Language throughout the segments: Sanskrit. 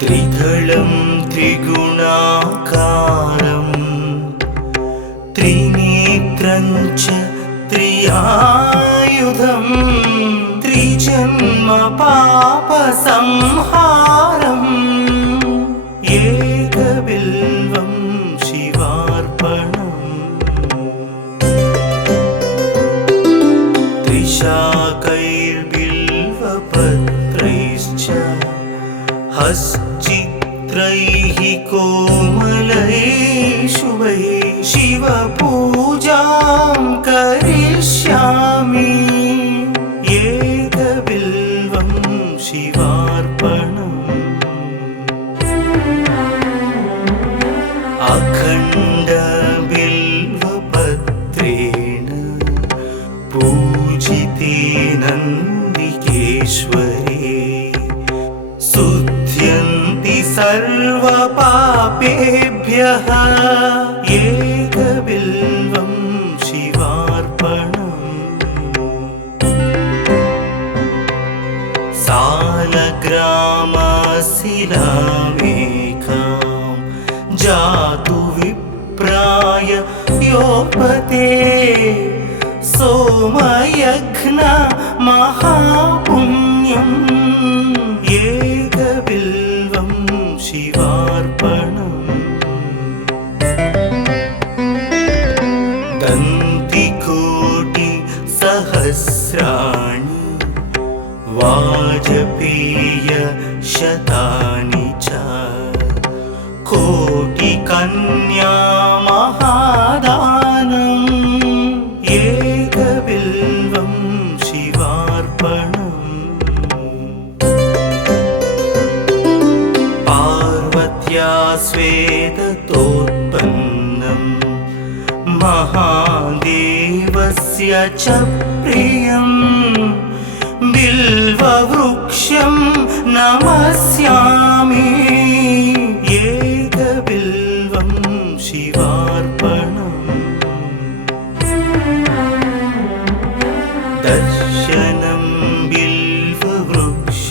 त्रिदलं त्रिगुणाकारं त्रिनेत्रं च त्रियायुधं त्रिजन्म पापसंहारम् एकबिल्वं शिवार्पणम् त्रिशाकैर्बिल्वपत्रैश्च हश्चित्रैः कोमलैः शुभैः शिवपूजां करिष्यामि एकबिल्वं शिवार्पणम् अखण्डबिल्वपत्रेण पूजिते नन्दिकेश्वरे शुध्यन्ति सर्वपापेभ्यः एकबिल्वं शिवार्पणम् सालग्रामशिलामेकां जातु विप्राय योपते सोमयज्ञ महापुण्यम् एकबिल्वं शिवार्पणम् दन्तिकोटिसहस्राणि वाजपेयशतानि च कोटिकन्या महादानम् एकबिल्वं शिवार्पणम् पार्वत्या स्वेदतोत्पन्नं महादेवस्य च प्रियं बिल्ववृक्षं नमस्यामि एकबिल्वं शिवार्पणम् दर्शनं बिल्ववृक्षस्य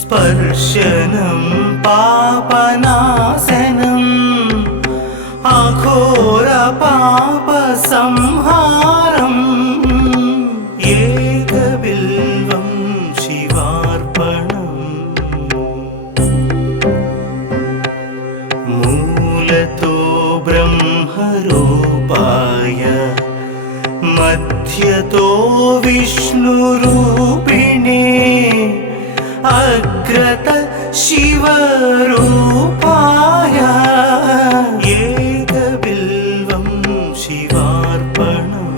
स्पर्शनं पापनाशनम् अघोरपापसंहारम् एकबिल्वं शिवार्पणम् मूलतो ब्रह्मरूपाय मध्यतो विष्णुरूपिणे अग्रत शिवरूपाय एकबिल्वं शिवार्पणम्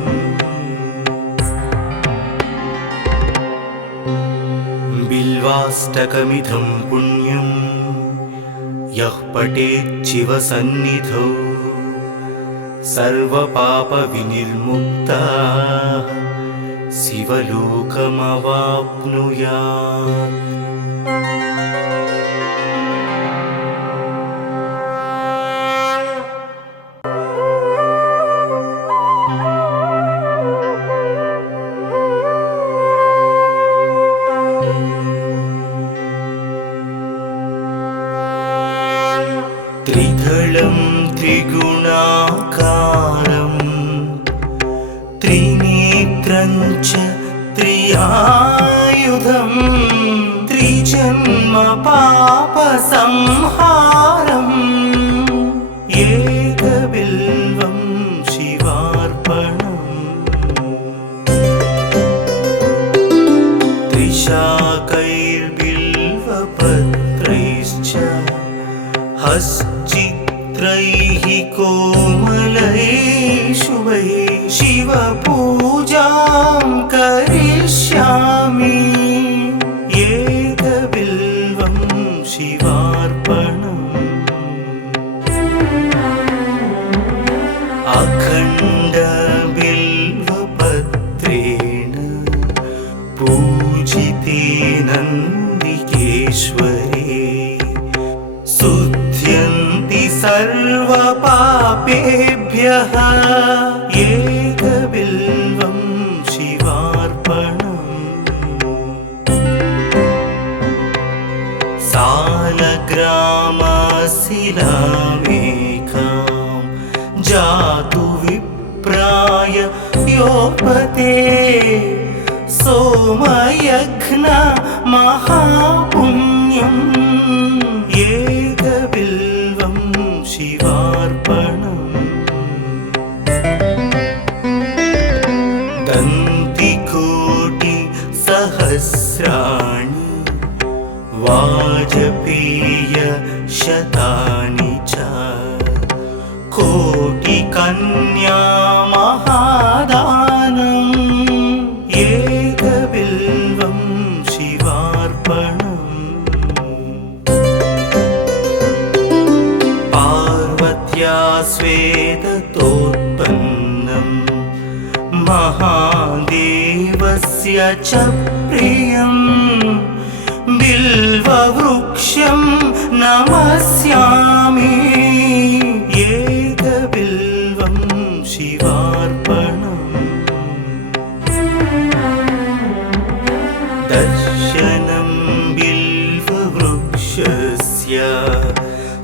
बिल्वाष्टकमिदं पुण्यं यः पठेत् शिवसन्निधौ सर्वपापविनिर्मुक्तः शिवलोकमवाप्नुयात्। त्रिदलं त्रिगुणाकारं त्रिनेत्रं च त्रियायुधं त्रिजन्म पापसंहारम् एकबिल्वं शिवार्पणम् त्रिशाकैर्बिल्वपत्रैश्च हश्चित्रैः कोमलैः शुभैः शिवपूजां करिष्यामि एकबिल्वं शिवार्पणम् अखण्डबिल्वपत्रेण पूजिते नन्दिकेश्वरे शुध्यन्ति सर्वपापेभ्यः एकबिल्वं शिवार्पणम् योपते सोमयघ्न महापुण्यम् एकबिल्वं शिवार्पणम् दन्तिकोटि सहस्राणि वाजपेय शतानि च कोटिकन्या महादानम् एकबिल्वं शिवार्पणम् पार्वत्या स्वेदतोत्पन्नं महादेवस्य च प्रियम् बिल्ववृक्षं नमस्यामि एकबिल्वं शिवार्पणम् दर्शनं बिल्ववृक्षस्य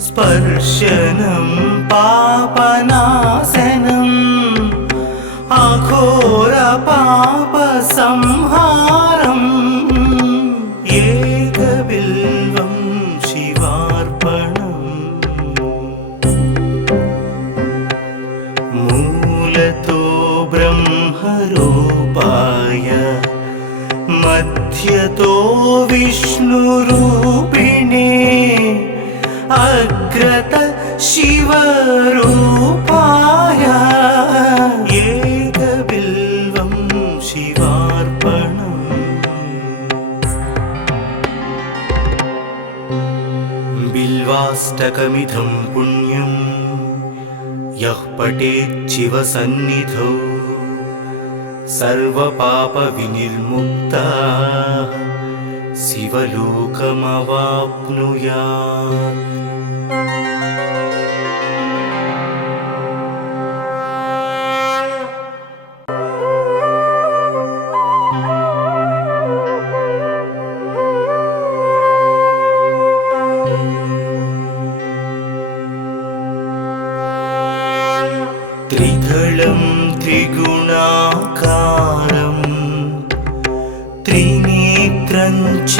स्पर्शनं पापनाशनम् अघोरपापसंहारम् एकबिल्वं शिवार्पणम् मूलतो ब्रह्मरूपाय मध्यतो विष्णुरूपिणे अग्रत शिवरूपाय एकबिल्वं शिवार्पणम् बिल्वाष्टकमिदं पुण्यं यः पठेत् शिवसन्निधौ सर्वपापविनिर्मुक्तः शिवलोकमवाप्नुयात्। त्रिदलं त्रिगुणाकारं त्रिनेत्रं च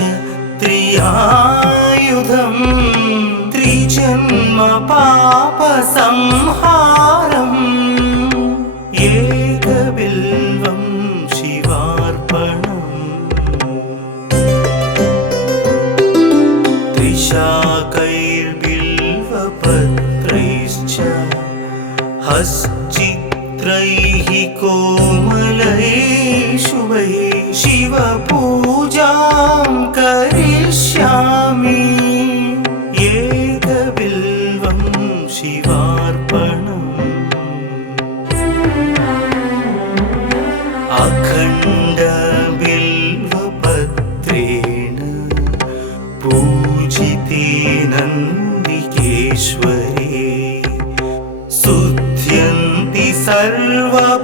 त्रियायुधं त्रिजन्म पापसंहारम् एकबिल्वं शिवार्पणम् त्रिशाकैर्बिल्वपत्रैश्च हश्चित्रैः कोमलैः शुभैः शिवपूजां करिष्यामि एकबिल्वं शिवार्पणम् अखण्डबिल्वपत्रेण पूजिते नन्दिकेश्वरे शुध्यन्ति सर्वपापेभ्यः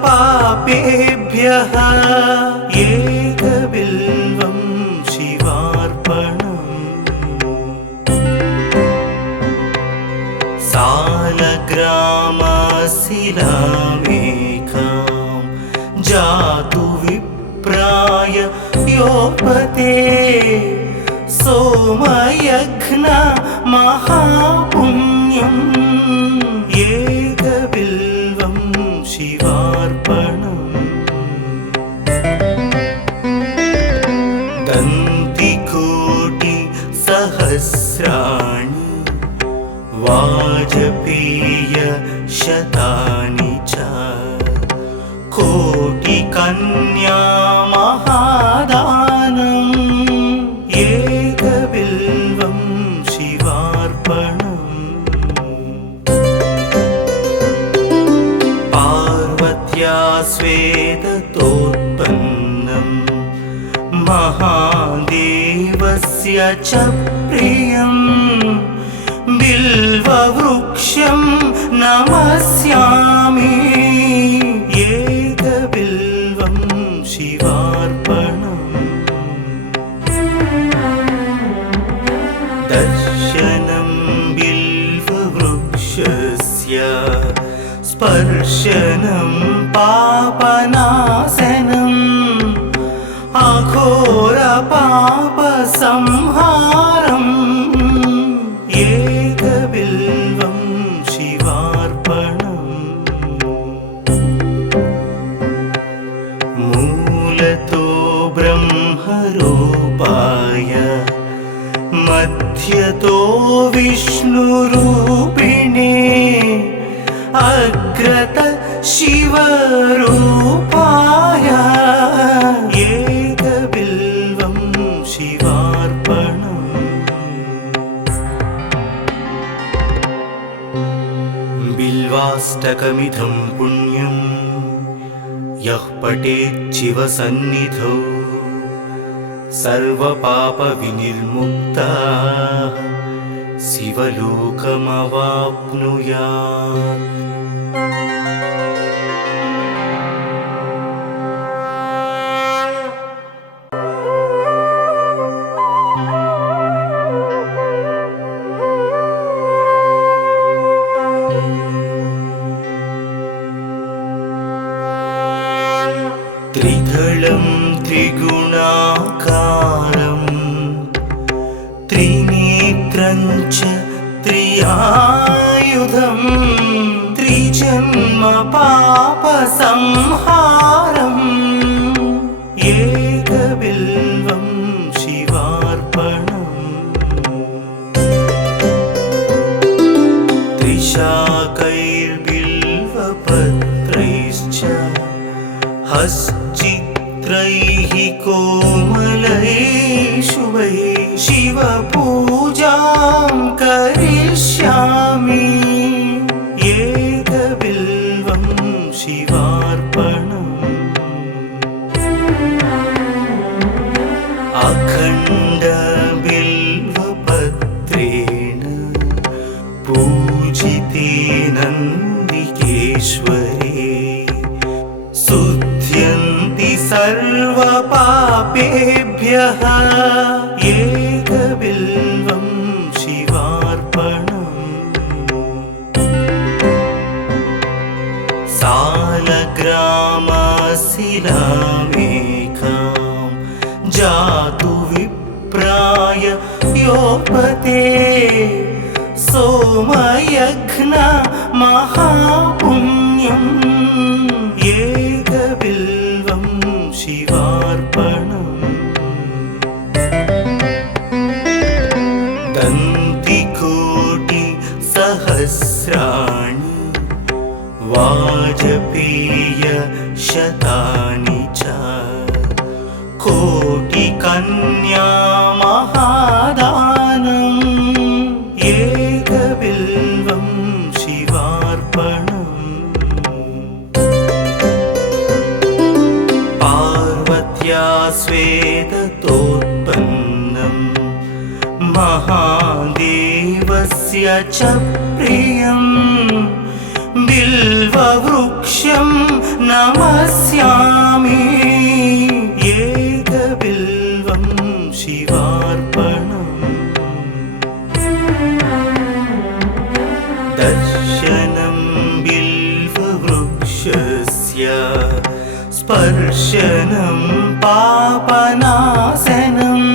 एकबिल्वं शिवार्पणम् सालग्रामशिलामेकां जातु विप्राय योपते सोमयघ्न महापुण्यम् एकबिल्वं शिवार्पणम् दन्तिकोटि सहस्राणि वाजपेय शतानि च कोटिकन्या महादानम् एकबिल्वं शिवार्पणम् पार्वत्या स्वेदतोत्पन्नं महादेवस्य च प्रियम् बिल्ववृक्षं नमस्यामि एकबिल्वं शिवार्पणम् दर्शनं बिल्ववृक्षस्य स्पर्शनं पापनाशनम् अघोर पाप संहारम् एकबिल्वं शिवार्पणम् मूलतो ब्रह्मरूपाय मध्यतो विष्णुरूपिणे अग्रत शिवरूपाय एकबिल्वं शिवार्पणम् बिल्वाष्टकमिदं पुण्यं यः पठेत् शिवसन्निधौ सर्वपापविनिर्मुक्तः शिवलोकमवाप्नुयात्। त्रिदलं त्रिगुणाकारं त्रिनेत्रं च त्रियायुधं त्रिजन्म पापसंहारम् एकबिल्वं शिवार्पणम् त्रिशाकैर्बिल्वपत्रैश्च हश्चित्रैः कोमलैः शुभैः शिवपूजां करिष्यामि एकबिल्वं शिवार्पणम् अखण्डबिल्वपत्रेण पूजिते नन्दिकेश्वरे शुध्यन्ति सर्वपापेभ्यः एकबिल्वं शिवार्पणम् सालग्रामशिलामेकां जातु विप्राय योपते सोमयज्ञ महापुण्यम् एकबिल्वं शिवार्पणम् दन्तिकोटिसहस्राणि वाजपेयशतानि च कोटिकन्या महादानम् एकबिल्वं शिवार्पणम् पार्वत्या स्वेदतोत्पन्नं महादेवस्य च प्रियं बिल्ववृक्षं नमस्यामि एकबिल्वं शिवार्पणम् दर्शनं बिल्ववृक्षस्य स्पर्शनं पापनाशनम्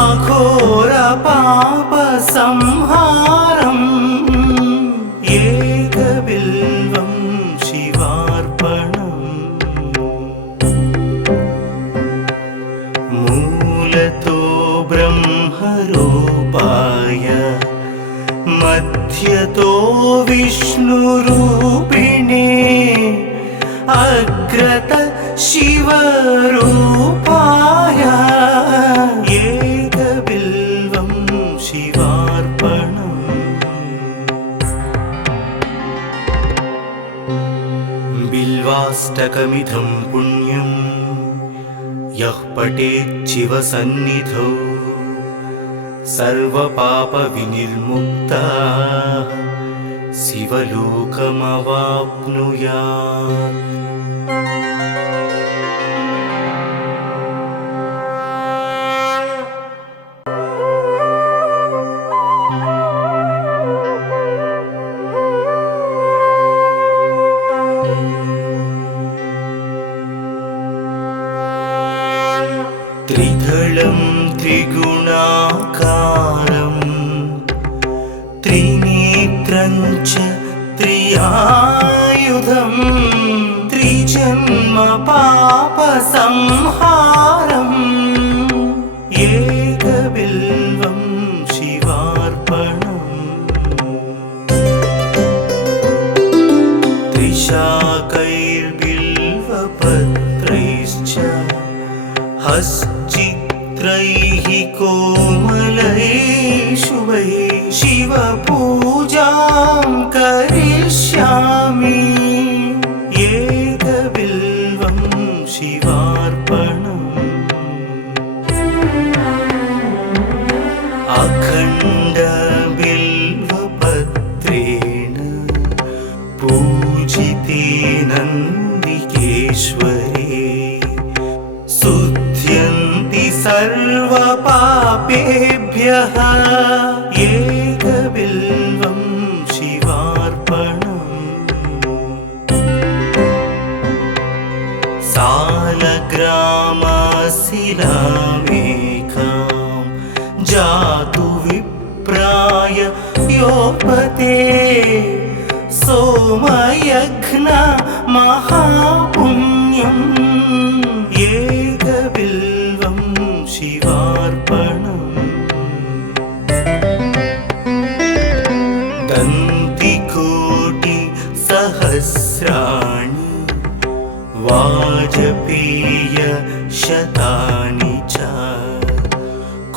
अघोर पापसंहारम् एकबिल्वं शिवार्पणम् मूलतो ब्रह्मरूपाय मध्यतो विष्णुरूपिणे अग्रत शिवरूपाय एकबिल्वं शिवार्पणम् बिल्वाष्टकमिदं पुण्यं यः पठेत् शिवसन्निधौ सर्वपापविनिर्मुक्तः शिवलोकमवाप्नुयात्। त्रिदलं त्रिगुणाकारं त्रिनेत्रं च त्रियायुधं त्रिजन्म पापसंहारम् एकबिल्वं शिवार्पणम् त्रिशाकैर्बिल्वपत्रैश्च हश्चित्रैः कोमलैः शुभैः शिवपूजां करिष्यामि एकबिल्वं शिवार्पणम् अखण्डबिल्वपत्रेण पूजिते नन्दिकेश्वरे शुध्यन्ति सर्वपापेभ्यः एकबिल्वं शिवार्पणम् सालग्रामशिलामेकां जातु विप्राय योपते सोमयज्ञ महापुण्यम् एकबिल्वं शिवार्पणम् दन्तिकोटिसहस्राणि वाजपेयशतानि च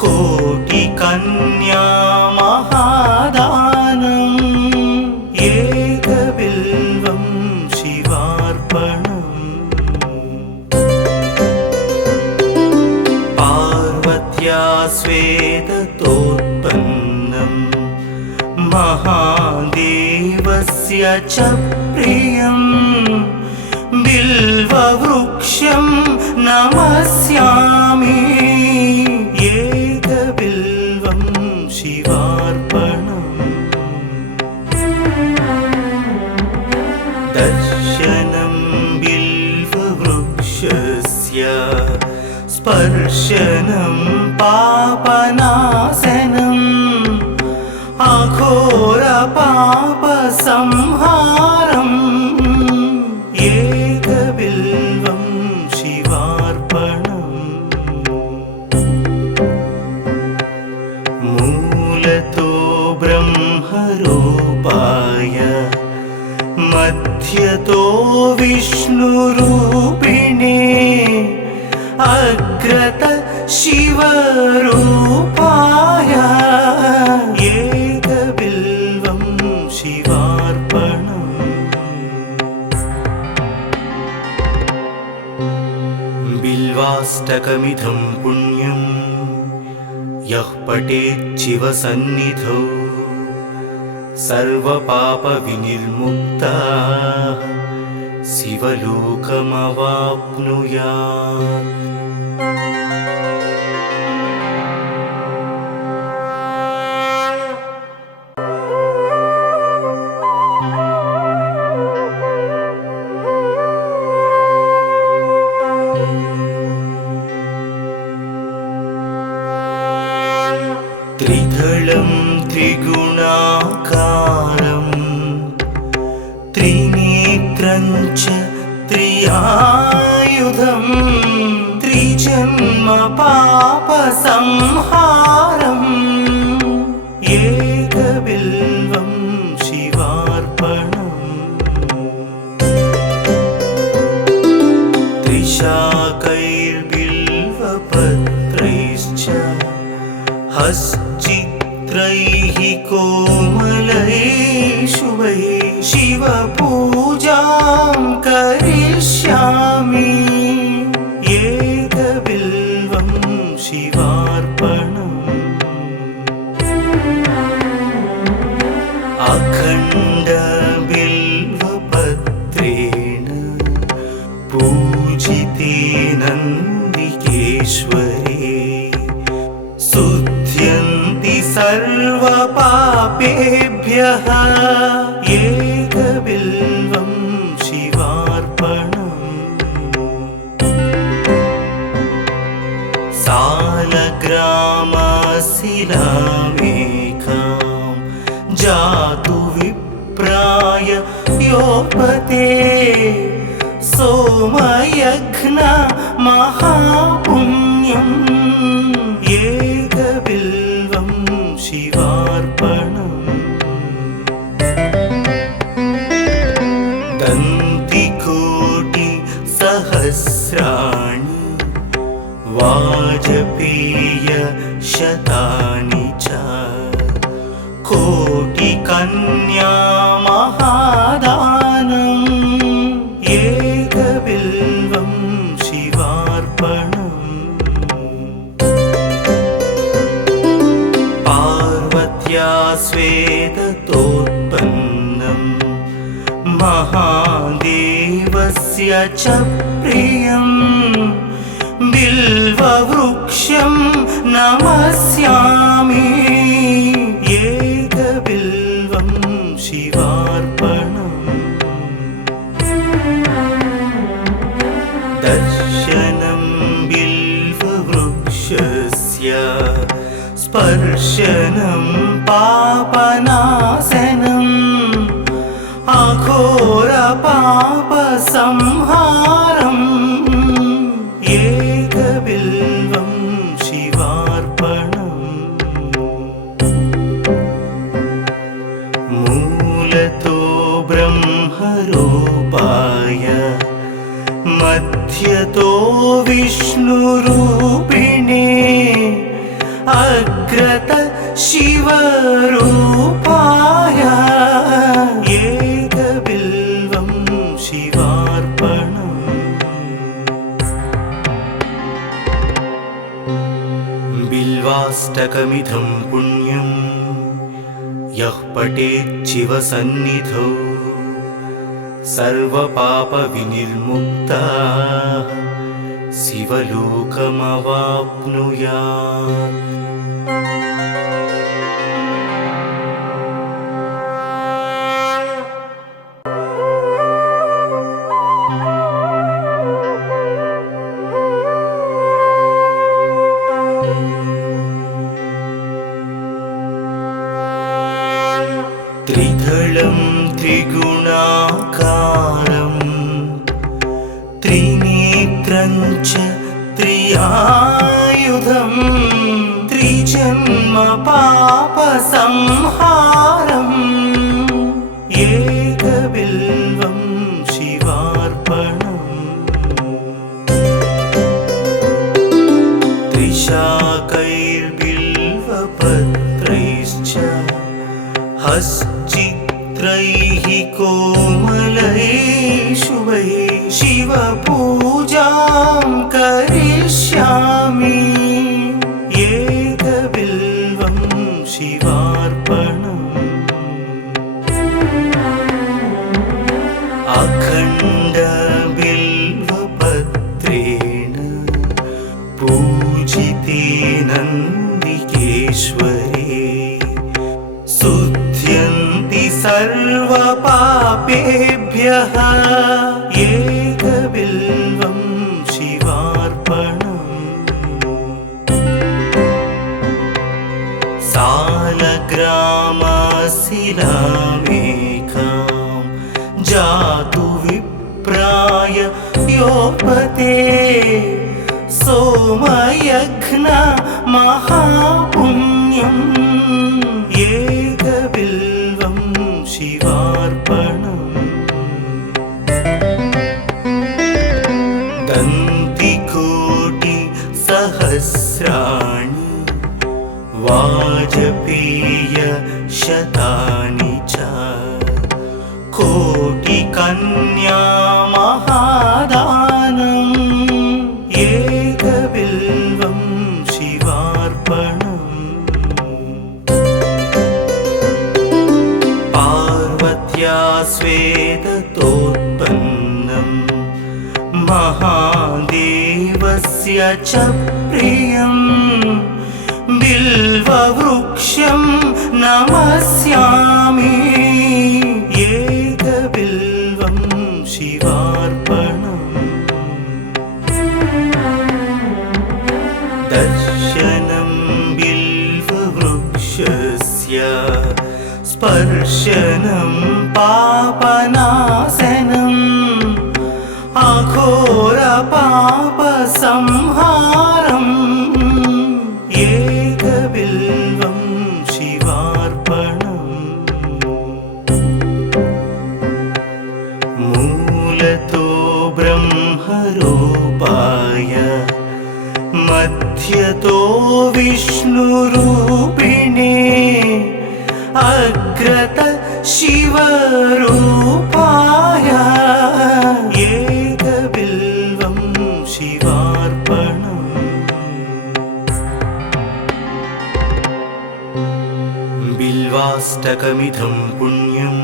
कोटिकन्या महादानम् एकबिल्वं शिवार्पणम् पार्वत्या श्वेततोत्पन्नं महादेवस्य च प्रियं बिल्ववृक्षं नमस्यामि एकबिल्वं शिवार्पणम् दर्शनं बिल्ववृक्षस्य स्पर्शनं पापनाशनम् अघोरपापसंहारम् एकबिल्वं शिवार्पणम् मूलतो ब्रह्मरूपाय मध्यतो विष्णुरूपिणे अग्रत शिवरूपाय एकबिल्वं शिवार्पणम् बिल्वाष्टकमिदं पुण्यं यः पठेत् शिवसन्निधौ सर्वपापविनिर्मुक्तः शिवलोकमवाप्नुयात्। त्रिदलं त्रिगुणाकारं त्रिनेत्रं च त्रियायुधं त्रिजन्म पापसंहारम् एकबिल्वं शिवार्पणम् त्रिशाकैर्बिल्वपत्रैश्च हश्चित्रैः कोमलैः शुभैः शिवपूजां करिष्यामि एकबिल्वं शिवार्पणम् अखण्डबिल्वपत्रेण पूजिते नन्दिकेश्वरे शुध्यन्ति सर्वपापेभ्यः एकबिल्वं शिवार्पणम् जातु विप्राय योपते सोमयघ्न महापुण्यम् एकबिल्वं शिवार्पणम् दन्तिकोटि सहस्राणि वाजपेय शतानि च कोटिकन्या महादानम् एकबिल्वं शिवार्पणम् पार्वत्या स्वेदतोत्पन्नम् महादेवस्य च प्रियम् बिल्ववृक्षं नमस्यामि एकबिल्वं शिवार्पणम् दर्शनं बिल्ववृक्षस्य स्पर्शनं पापनाशनम् अघोरपापसंहारम् एकबिल्वं शिवार्पणम् मूलतो ब्रह्मरूपाय मध्यतो विष्णुरूपिणे अग्रत शिवरूपाय एकबिल्वं शिवार्पणम् बिल्वाष्टकमिदं पुण्यं यः पठेत् शिवसन्निधौ सर्वपापविनिर्मुक्तः शिवलोकमवाप्नुयात्। त्रिदलं त्रिगुणाकारं त्रिनेत्रं च त्रियायुधं त्रिजन्म पापसंहारम् एकबिल्वं शिवार्पणम् त्रिशाकैर्बिल्वपत्रैश्च हश्चित्रैः कोमलैः शुभैः शिवपूजां करिष्यामि एकबिल्वं शिवार्पणम् अखण्डबिल्वपत्रेण पूजिते नन्दिकेश्वरे शुध्यन्ति सर्वपापेभ्यः एकबिल्वं शिवार्पणम् सालग्रामशिलामेकां जातु विप्राय योपते सोमयघ्न महापुण्यम् एकबिल्वं शिवार्पणम् दन्तिकोटि सहस्राणि वाजपेय शतानि च कोटिकन्या महादानम् एकबिल्वं शिवार्पणम् पार्वत्या स्वेदतोत्पन्नम् महादेवस्य च प्रियम् बिल्ववृक्षं नमस्यामि एकबिल्वं शिवार्पणम् दर्शनं बिल्व दर्शनं पापनाशनम् अघोरपापसंहारम् एकबिल्वं शिवार्पणम् मूलतो ब्रह्मरूपाय मध्यतो विष्णुरूपिणे अग्रत शिवरूपाय एकबिल्वं शिवार्पणम् बिल्वाष्टकमिदं पुण्यं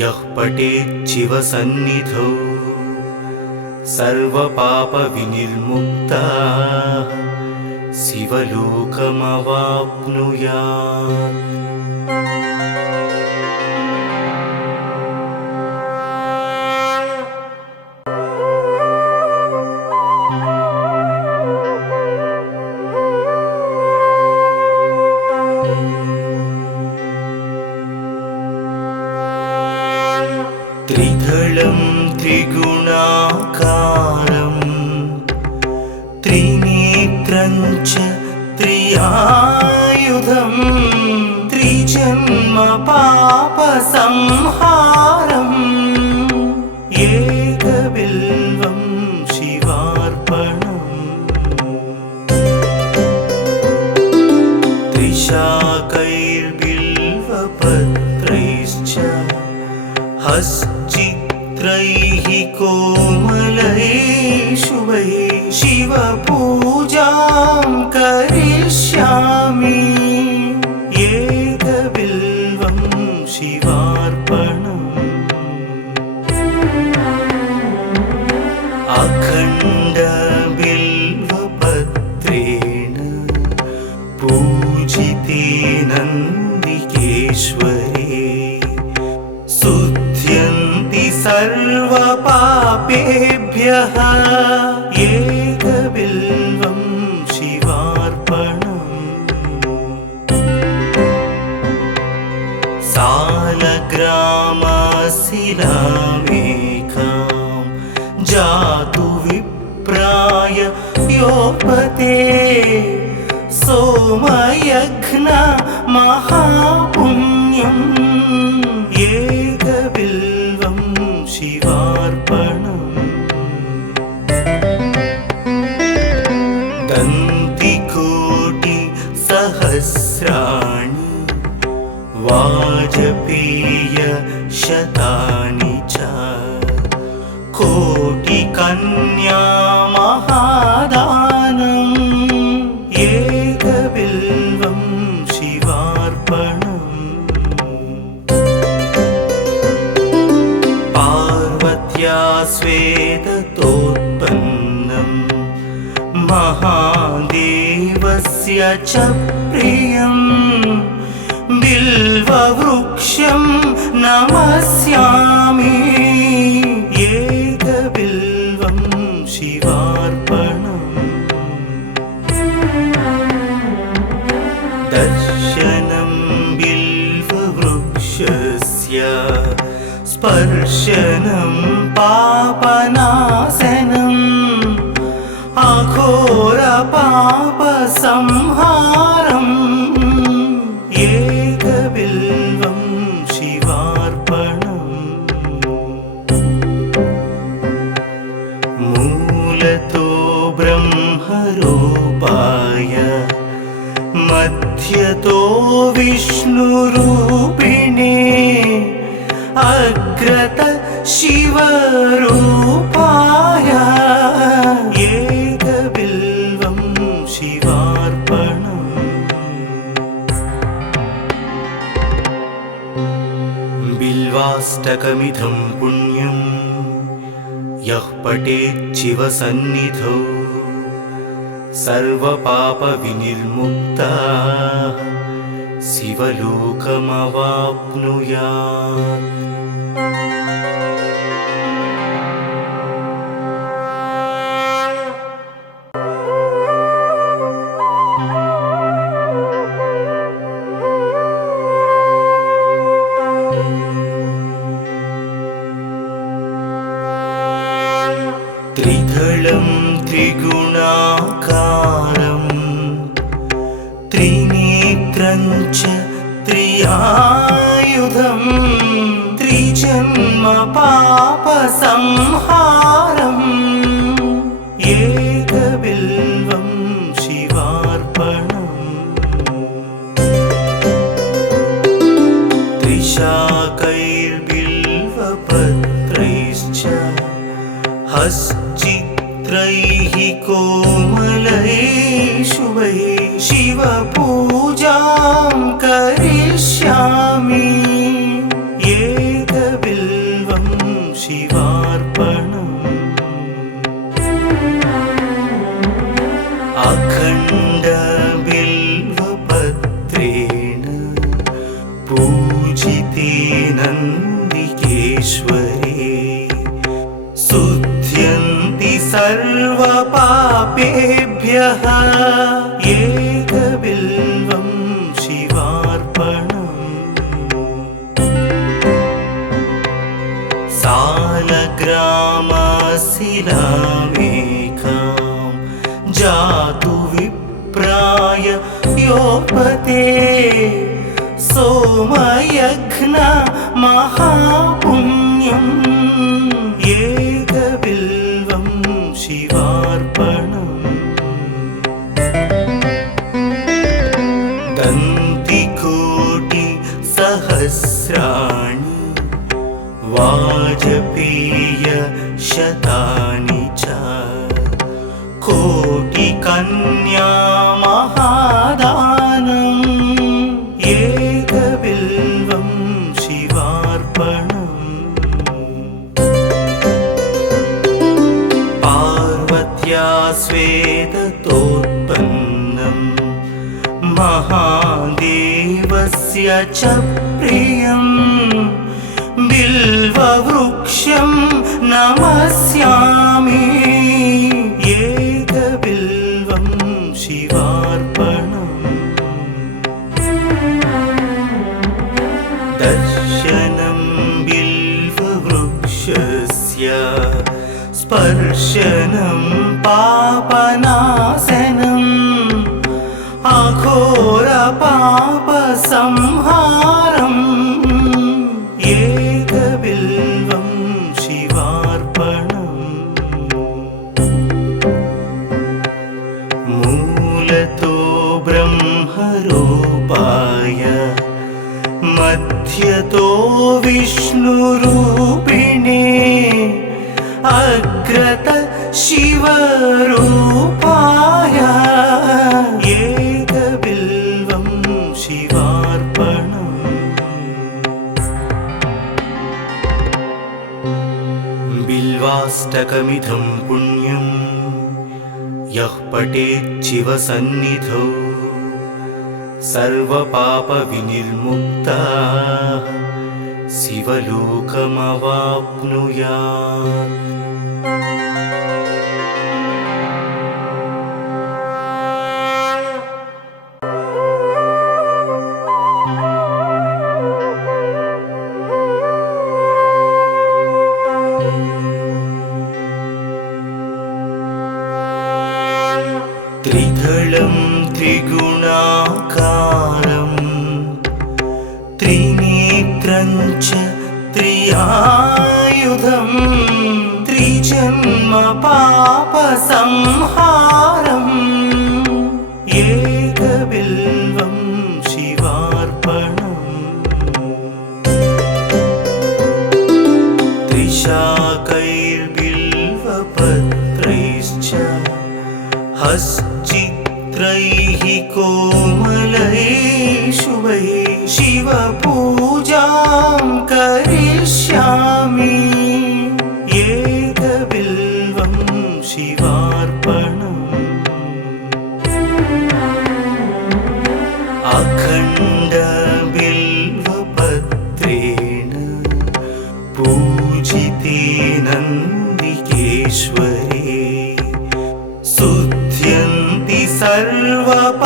यः पठेत् शिवसन्निधौ सर्वपापविनिर्मुक्तः शिवलोकमवाप्नुयात्। त्रिदलं त्रिगुणाकारं त्रिनेत्रं च त्रियायुधं त्रिजन्म पापसंहारम् एकबिल्वं शिवार्पणम् त्रिशाकैर्बिल्वपत्रैश्च हश्चित्रैः कोमलैः शुभैः शिवपूजां करिष्यामि एकबिल्वं शिवार्पणम् अखण्डबिल्वपत्रेण पूजिते नन्दिकेश्वरे शुध्यन्ति सर्वपापेभ्यः एकबिल्वं शिवार्पणम् सालग्रामशिलामेकां जातु विप्राय योपते सोमयज्ञ महापुण्यम् एकबिल्वं शिवार्पणम् दन्तिकोटिसहस्राणि वाजपेयशतानि च कोटिकन्या महादानम् एकबिल्वं शिवार्पणम् पार्वत्या स्वेदतोत्पन्नं महादेवस्य च प्रियं बिल्ववृक्षं नमस्यामि एकबिल्वं शिवार्पणम् दर्शनं बिल्ववृक्षस्य स्पर्शनं पापनाशनम् अघोरपापसंहारम् एकबिल्वं शिवार्पणम् मूलतो ब्रह्मरूपाय मध्यतो विष्णुरूपिणे अग्रत शिवरूपाय एकबिल्वं शिवार्पणम् बिल्वाष्टकमिदं पुण्यं यः पठेत् शिवसन्निधौ सर्वपापविनिर्मुक्तः शिवलोकमवाप्नुयात्। त्रिनेत्रं च त्रियायुधं त्रिजन्म पापसंहारम् एकबिल्वं शिवार्पणम् त्रिशाकैर्बिल्वपत्रैश्च हश्चित्रैः कोमलैः शुभैः शिवपूजां करिष्यामि एकबिल्वं शिवार्पणम् अखण्डबिल्वपत्रेण पूजिते नन्दिकेश्वरे शुध्यन्ति सर्वपापेभ्यः एकबिल्वं शिवार्पणम् सालग्रामशिलामेकां जातु विप्राय योपते सोमयज्ञ महापुण्यम् एकबिल्वं शिवार्पणम् दन्तिकोटिसहस्राणि वाजपेयशतानि च कोटिकन्या महादानम् एकबिल्वं शिवार्पणम् पार्वत्या स्वेदतोत्पन्नं महादेवस्य च प्रियं बिल्ववृक्षं नमस्यामि एकबिल्वं शिवार्पणम् दर्शनं बिल्ववृक्षस्य स्पर्शनं पापनाशनम् अघोरपापसंहारम् एकबिल्वं शिवार्पणम् मूलतो ब्रह्मरूपाय मध्यतो विष्णुरूपिणे अग्रत शिवरूपाय एकबिल्वं शिवार्पणम् बिल्वाष्टकमिदं पुण्यं यः पठेत् शिवसन्निधौ सर्वपापविनिर्मुक्तः शिवलोकमवाप्नुयात्। त्रिदलं त्रिगुणाकारं त्रिनेत्रं च त्रियायुधं त्रिजन्म पापसंहारम् एकबिल्वं शिवार्पणम् त्रिशाकैर्बिल्वपत्रैश्च हश्चित्रैः कोमलैः शुभैः शिवपूजां करिष्यामि एकबिल्वं शिवार्पणम् अखण्डबिल्वपत्रेण पूजिते नन्दिकेश्वरे शुध्यन्ति सर्वपापेभ्यः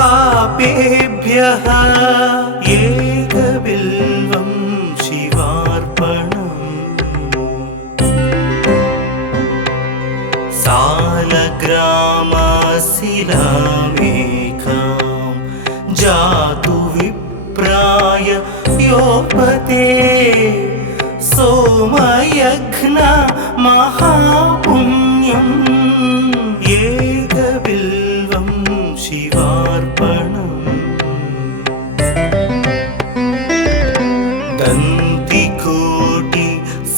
एकबिल्वं शिवार्पणम् सालग्रामस्य जातु विप्राय योपते सोमयघ्न महापुण्यम् एकबिल्वं शिवार्पणम् दन्तिकोटि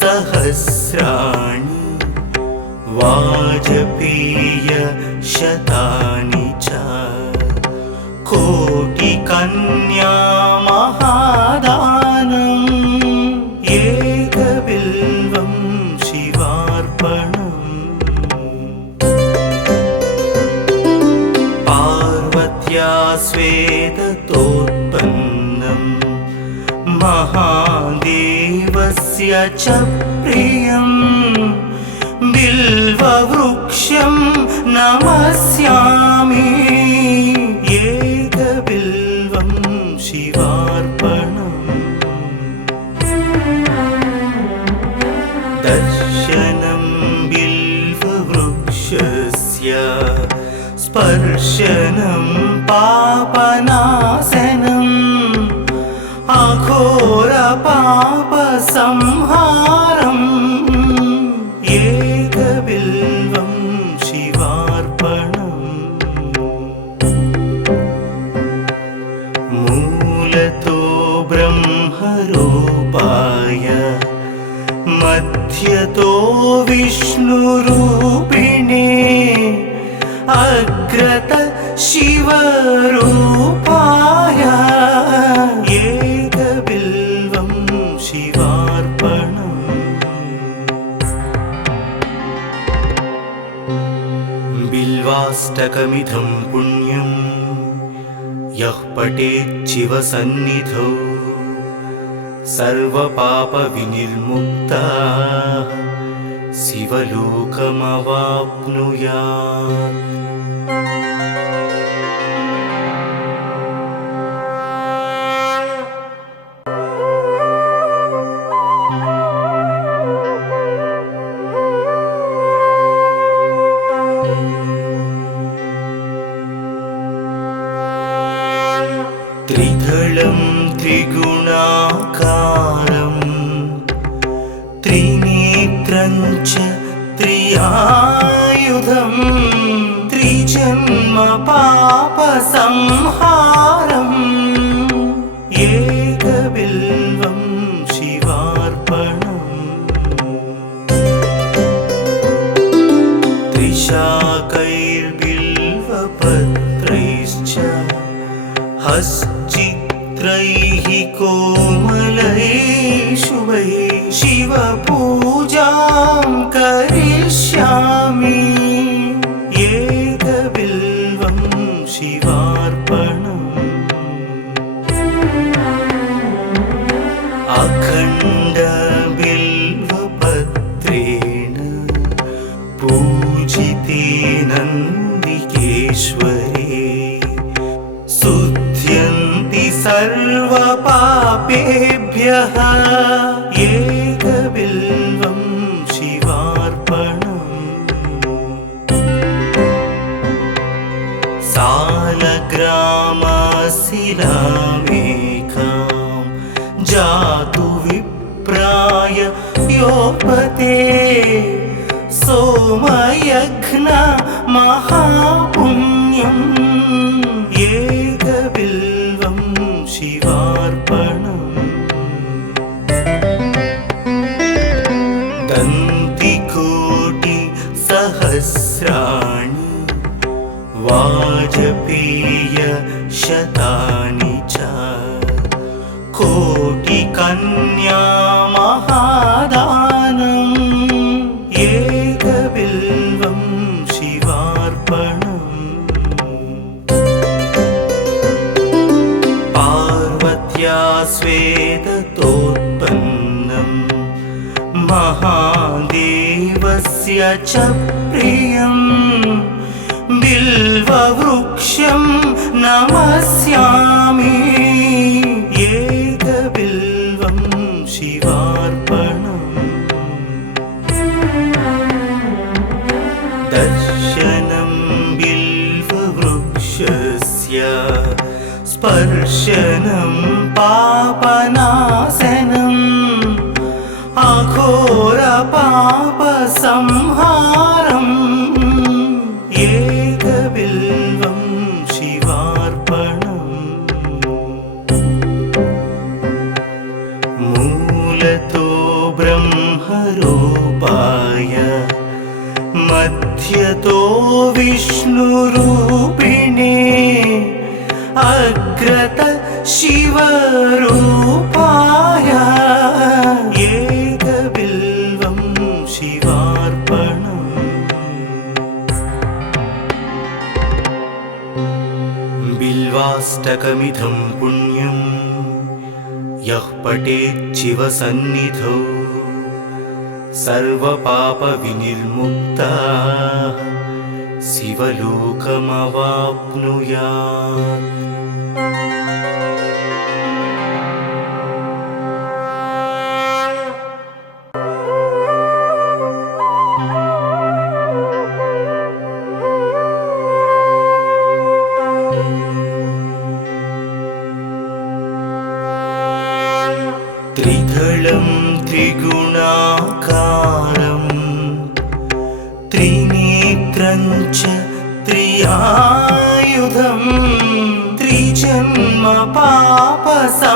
सहस्राणि वाजपेय शतानि च कोटिकन्या महादानम् एकबिल्वं शिवार्पणम् पार्वत्या स्वेदतोत्पन्नम् महादेवस्य च प्रियम् बिल्ववृक्षं नमस्यामि एकबिल्वं शिवार्पणम् दर्शनं बिल्ववृक्षस्य स्पर्शनं पापनाशनम् अघोरपापसंहारम् एकबिल्वं शिवार्पणम् मूलतो ब्रह्मरूपाय मध्यतो विष्णुरूपिणे अग्रत शिवरूपाय एकबिल्वं शिवार्पणम् बिल्वाष्टकमिदं पुण्यं यः पठेत् शिवसन्निधौ सर्वपापविनिर्मुक्तः शिवलोकमवाप्नुयात्। त्रिदलं त्रिगुणाकारं त्रिनेत्रं च त्रियायुधं त्रिजन्म पापसंहारम् एकबिल्वं शिवार्पणम् त्रिशाकैर्बिल्वपत्रैश्च हश्चित्रैः कोमलैः शुभैः शिवपूजां करिष्यामि एकबिल्वं शिवार्पणम् अखण्डबिल्वपत्रेण पूजिते नन्दिकेश्वरे शुध्यन्ति सर्वपापेभ्यः एकबिल्वं शिवार्पणम् सालग्रामशिलामेकां जातु विप्राय योपते सोमयघ्न महापुण्यम् एकबिल्वं शिवार्पणम् दन्तिकोटि सहस्राणि वाजपेय शतानि च कोटिकन्या महादानम् एकबिल्वं शिवार्पणम् पार्वत्या स्वेदतोत्पन्नम् महादेवस्य च प्रियम् बिल्ववृक्षं नमस्यामि एकबिल्वं शिवार्पणम् दर्शनं बिल्व स्पर्शनं पापनाशनम् अघोरपापसंहारम् एकबिल्वं शिवार्पणम् मूलतो ब्रह्मरूपाय मध्यतो विष्णुरूपिणे अग्रत शिवरूपाय एकबिल्वं शिवार्पणम् बिल्वाष्टकमिदं पुण्यं यः पठेत् शिवसन्निधौ सर्वपापविनिर्मुक्तः शिवलोकमवाप्नुयात्। त्रिदलं त्रिगुणाकारं त्रिनेत्रं च त्रियायुधं त्रिजन्म पापसंहारम्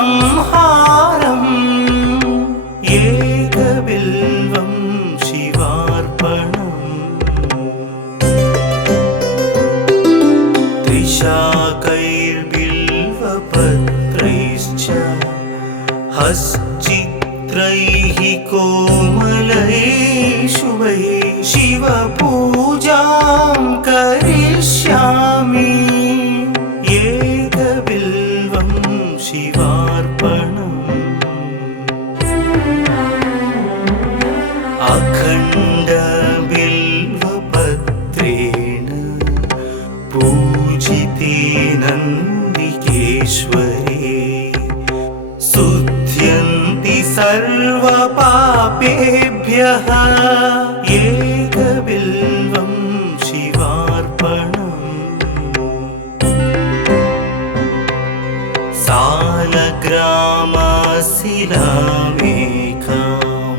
एकबिल्वं शिवार्पणम् त्रिशाकैर्बिल्वपत्रैश्च हश्चित्रैः कोमलैः शुभैः शिवपूजां करिष्यामि एकबिल्वं शिवार्पणम् अखण्डबिल्वपत्रेण पूजिते नन्दिकेश्वरे शुध्यन्ति सर्वपापेभ्यः एकबिल्वं शिवार्पणम् सालग्रामशिलामेकां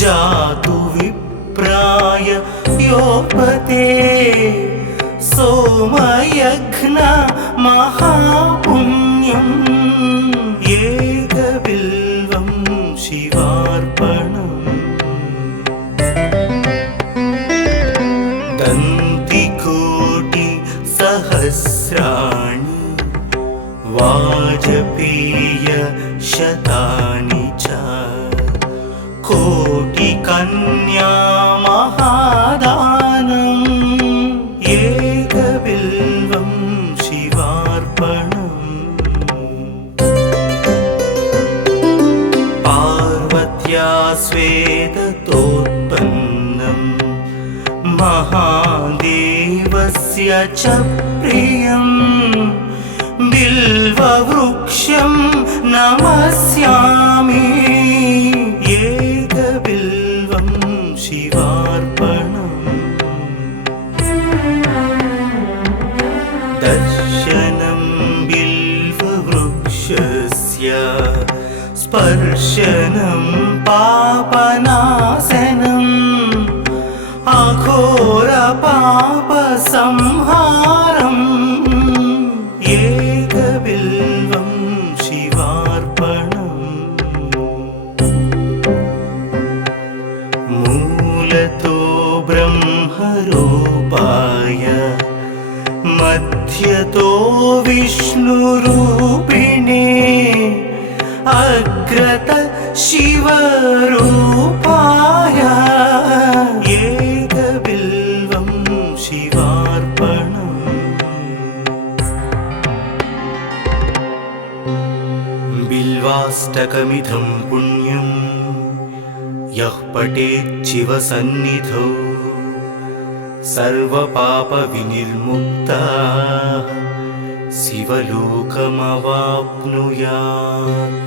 जातु विप्राय योपते सोमयज्ञ महापुण्यम् एकबिल्वं शिवार्पणम् दन्तिकोटिसहस्राणि वाजपेयशतानि च कोटिकन्या महादानम् एकबिल्वं शिवार्पणम् पार्वत्या स्वेदतोत्पन्नं महादेवस्य च प्रियं बिल्ववृक्षं नमस्यामि एकबिल्वं शिवार्पणम् दर्शनं बिल्ववृक्षस्य स्पर्शनं पापनाशनम् अघोरपापसंहारम् एकबिल्वं शिवार्पणम् मूलतो ब्रह्मरूपाय मध्यतो विष्णुरूपिणे अग्रत शिवरूपाय एकबिल्वं शिवार्पणम् बिल्वाष्टकमिदं पुण्यं यः पठेत् शिवसन्निधौ सर्वपापविनिर्मुक्तः शिवलोकमवाप्नुयात्।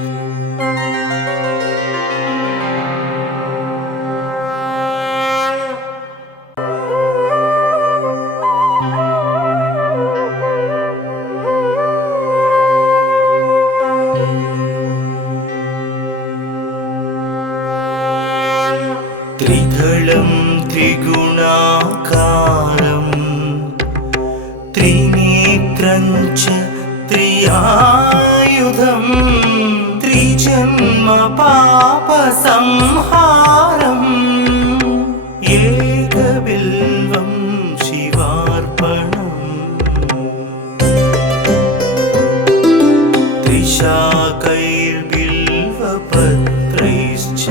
त्रिनेत्रञ्च त्रियायुधं त्रिजन्म पापसंहारम् एकबिल्वं शिवार्पणम् त्रिशाकैर्बिल्वपत्रैश्च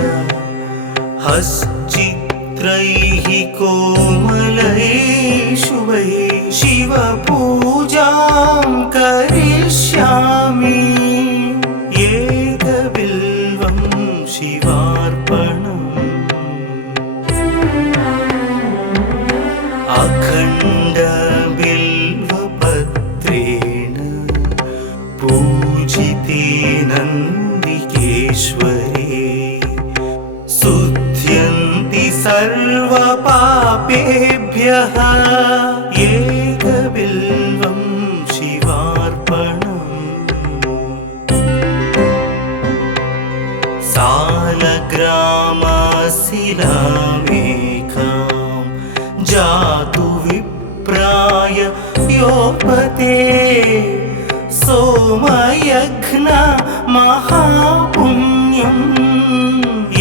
हश्चित्रैः कोमलैः शुभैः शिवपूजां करिष्यामि एकबिल्वं शिवार्पणम् अखण्डबिल्वपत्रेण पूजिते नन्दिकेश्वरे शुध्यन्ति सर्वपापेभ्यः एकबिल्वं शिवार्पणम् सालग्रामशिलामेकां जातु विप्राय योपते सोमयज्ञ महापुण्यम्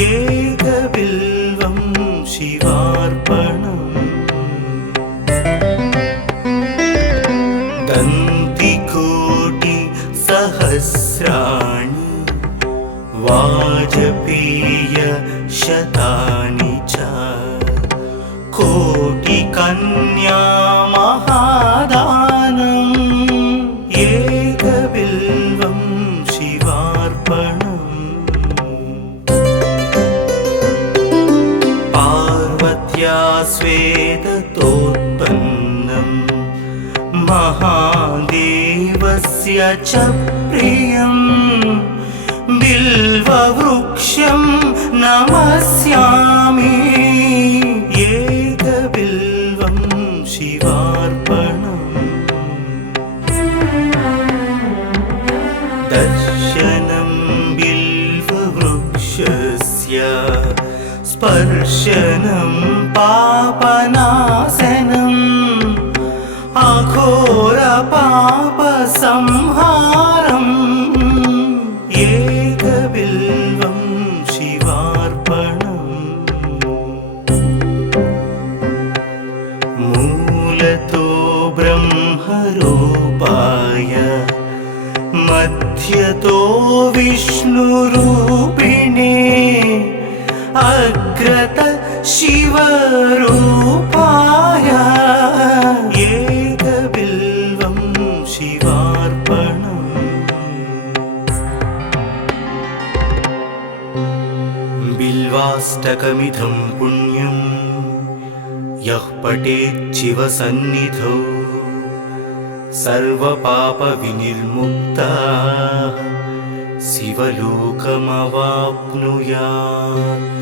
एकबिल्वं शिवार्पणम् दन्तिकोटिसहस्राणि वाजपेयशतानि च कोटिकन्या महादानम् एकबिल्वं शिवार्पणम् पार्वत्या स्वेदतोत्पन्नं महादेवस्य च प्रियम् बिल्ववृक्षं नमस्यामि एकबिल्वं शिवार्पणम् दर्शनं बिल्ववृक्षस्य स्पर्शनं पापनाशनम् अघोरपापसंहारम् एकबिल्वं शिवार्पणम् मूलतो ब्रह्मरूपाय मध्यतो विष्णुरूपिणे अग्रत शिवरूपाय एकबिल्वं शिवार्पणम् बिल्वाष्टकमिदं पुण्यं यः पठेत् शिवसन्निधौ सर्वपापविनिर्मुक्तः शिवलोकमवाप्नुयात्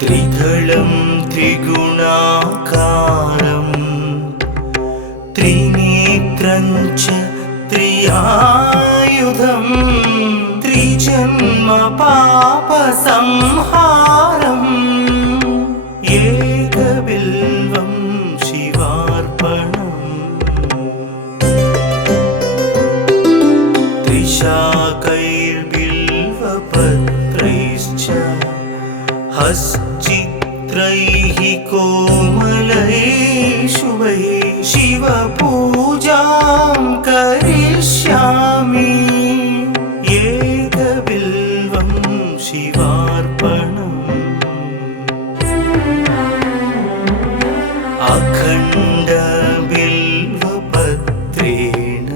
त्रिदलं त्रिगुणाकारं त्रिनेत्रञ्च त्रियायुधं त्रिजन्म पापसंहारम् एकबिल्वं शिवार्पणम् त्रिशाकैर्बिल्वपत्रैश्च हश्चित्रैः कोमलैः शुभैः शिवपूजां करिष्यामि एकबिल्वं शिवार्पणम् अखण्डबिल्वपत्रेण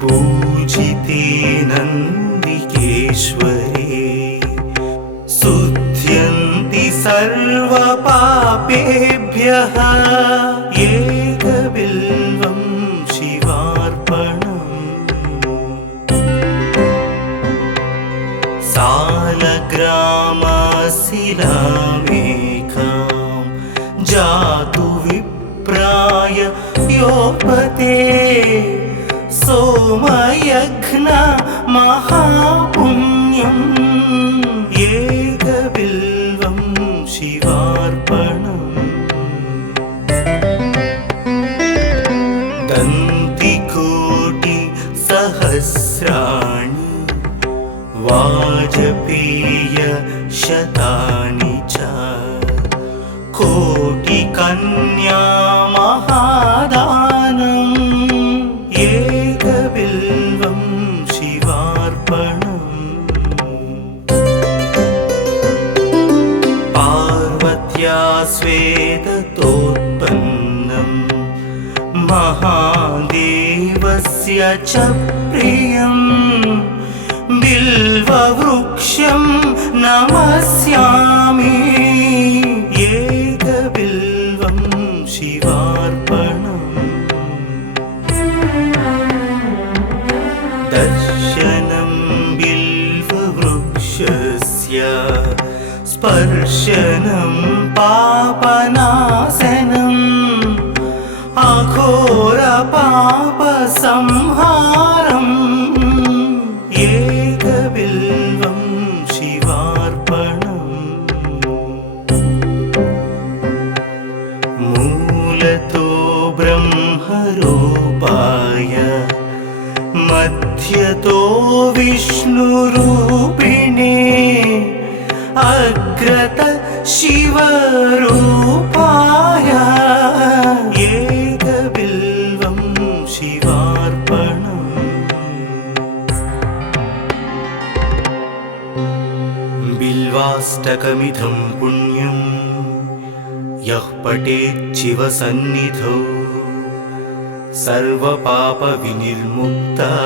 पूजिते नन्दिकेश्वरे शुध्यन्ति सर्वपापेभ्यः एकबिल्वं शिवार्पणम् सालग्रामशिलामेकां जातु विप्राय योपते सोमयज्ञ महापुण्यम् एकबिल्वं शिवार्पणम् दन्तिकोटि सहस्राणि वाजपेय शतानि च कोटिकन्या महादानम् एकबिल्वं शिवार्पणम् पार्वत्या स्वेदतोत्पन्नम् महादेवस्य च प्रियम् बिल्ववृक्षं नमस्यामि एकबिल्वं शिवार्पणम् दर्शनं बिल्ववृक्षस्य स्पर्शनं पापनाशनम् अघोरपापसंहारम् एकबिल्वं शिवार्पणम् मूलतो ब्रह्मरूपाय मध्यतो विष्णुरूपिणे अग्रत शिवरूपाय एकबिल्वं शिवार्पणम् बिल्वाष्टकमिदं पुण्यं यः पठेत् शिवसन्निधौ सर्वपापविनिर्मुक्तः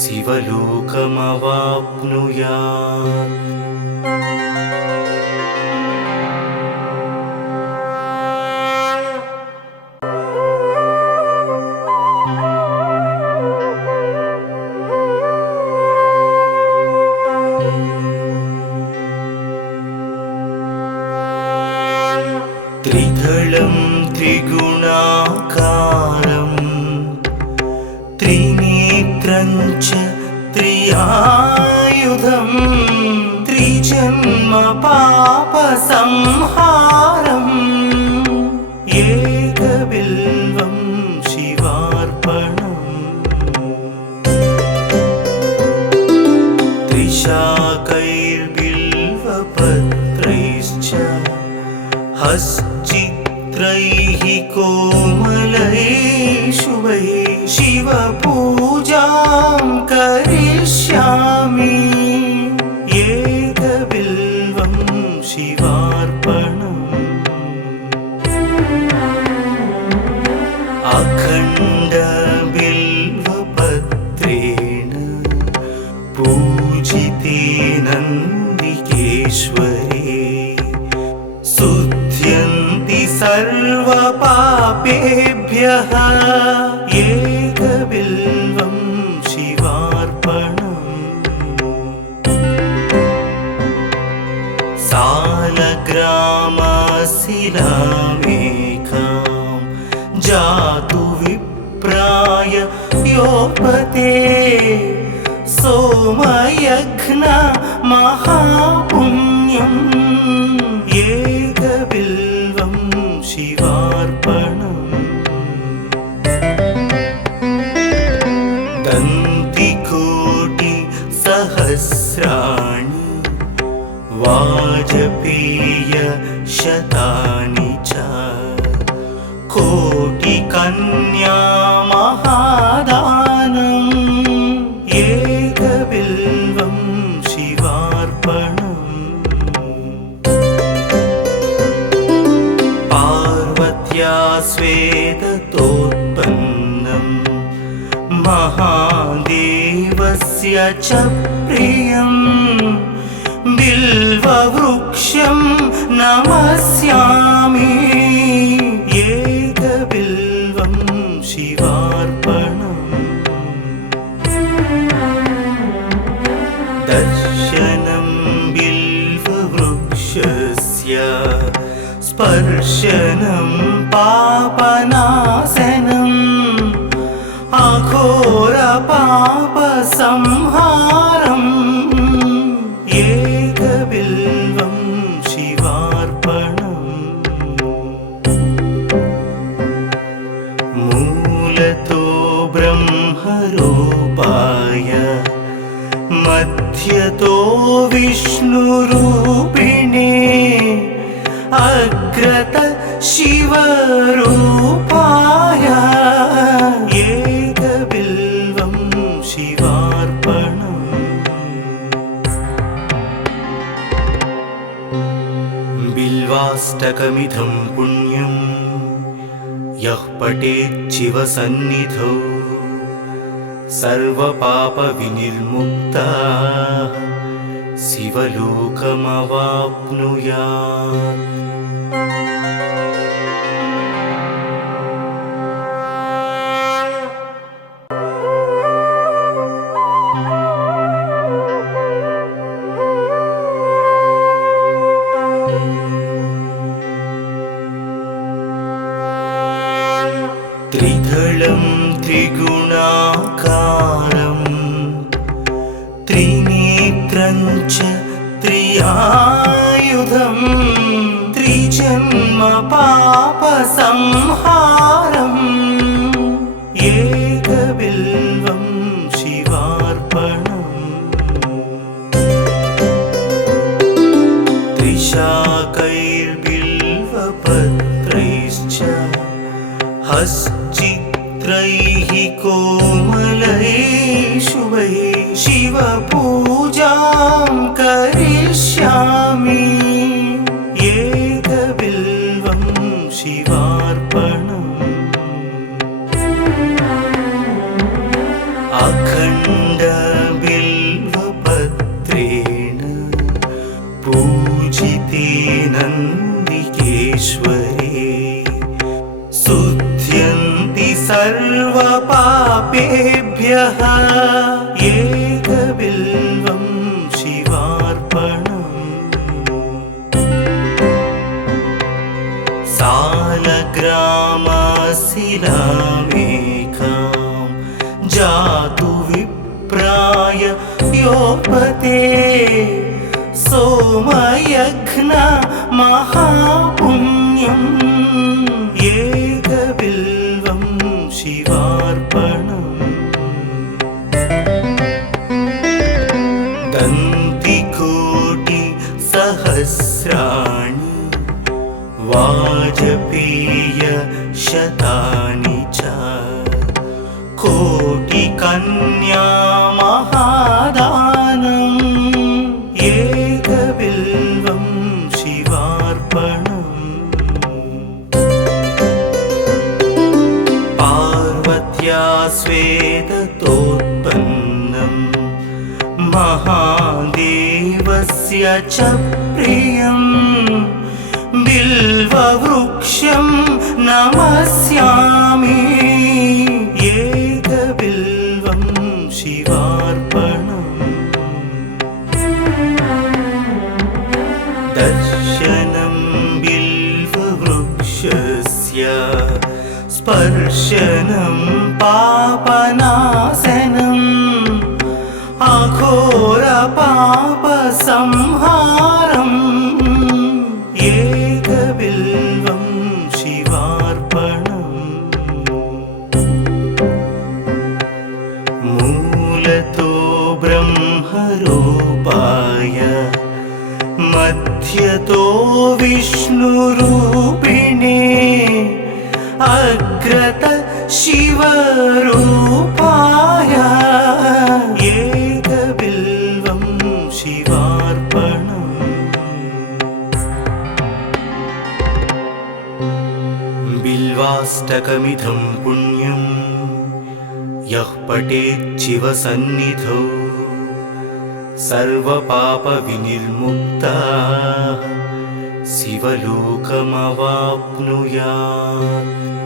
शिवलोकमवाप्नुयात्। त्रिदलं त्रिगुणाकारं त्रिनेत्रं च त्रियायुधं त्रिजन्म पापसंहारम् एकबिल्वं शिवार्पणम् त्रिशाकैर्बिल्वपत्रैश्च हश्चित्रैः कोमलैः शुभैः शिवपूजां करिष्यामि एकबिल्वं शिवार्पणम् अखण्डबिल्वपत्रेण पूजिते नन्दिकेश्वरे शुध्यन्ति सर्वपापेभ्यः एकबिल्वं शिवार्पणम् सालग्रामशिलामेकां जातु विप्राय योपते सोमयज्ञ महापुण्यम् एकबिल्वं शिवार्पणम् दन्तिकोटि सहस्राणि वाजपेय शतानि च कोटिकन्या महादानम् एकबिल्वं शिवार्पणम् पार्वत्या स्वेदतोत्पन्नम् महादेवस्य च प्रियम् बिल्ववृक्षं नमस्यामि एकबिल्वं शिवार्पणम् दर्शनं बिल्ववृक्षस्य स्पर्शनं दर्शनं पापनाशनम् अघोरपापसंहारम् एकबिल्वं शिवार्पणम् मूलतो ब्रह्मरूपाय मध्यतो विष्णुरूपिणे अग्रत शिवरूपाय एकबिल्वं शिवार्पणम् बिल्वाष्टकमिदं पुण्यं यः पठेत् शिवसन्निधौ सर्वपापविनिर्मुक्तः शिवलोकमवाप्नुयात्। त्रिदलं त्रिगुणाकारं त्रिनेत्रं च त्रियायुधं त्रिजन्म पापसंहारम् एकबिल्वं शिवार्पणम् त्रिशाकैर्बिल्वपत्रैश्च हश्चित्रैः कोमलैः शुभैः शिवपूजां करिष्यामि एकबिल्वं शिवार्पणम् अखण्डबिल्वपत्रेण पूजिते नन्दिकेश्वरे शुध्यन्ति सर्वपापेभ्यः एकबिल्वं शिवार्पणम् सालग्रामशिलामेकां जातु विप्राय योपते सोमयज्ञ महापुण्यम् एकबिल्वं शिवार्पणम् दन्तिकोटिसहस्राणि वाजपेयशतानि च कोटिकन्या महादानम् एकबिल्वं शिवार्पणम् पार्वत्या स्वेदतोत्पन्नं महादेवस्य च प्रियं बिल्ववृक्षं नमस्यामि एकबिल्वं शिवार्पणम् दर्शनं बिल्ववृक्षस्य स्पर्शनं पापनाशनम् अघोरपापसंहारम् एकबिल्वं शिवार्पणम् मूलतो ब्रह्मरूपाय मध्यतो विष्णुरूपिणे अग्रत शिवरूपाय एकबिल्वं शिवार्पणम् बिल्वाष्टकमिदं पुण्यं यः पठेत् शिवसन्निधौ सर्वपापविनिर्मुक्तः शिवलोकमवाप्नुयात्।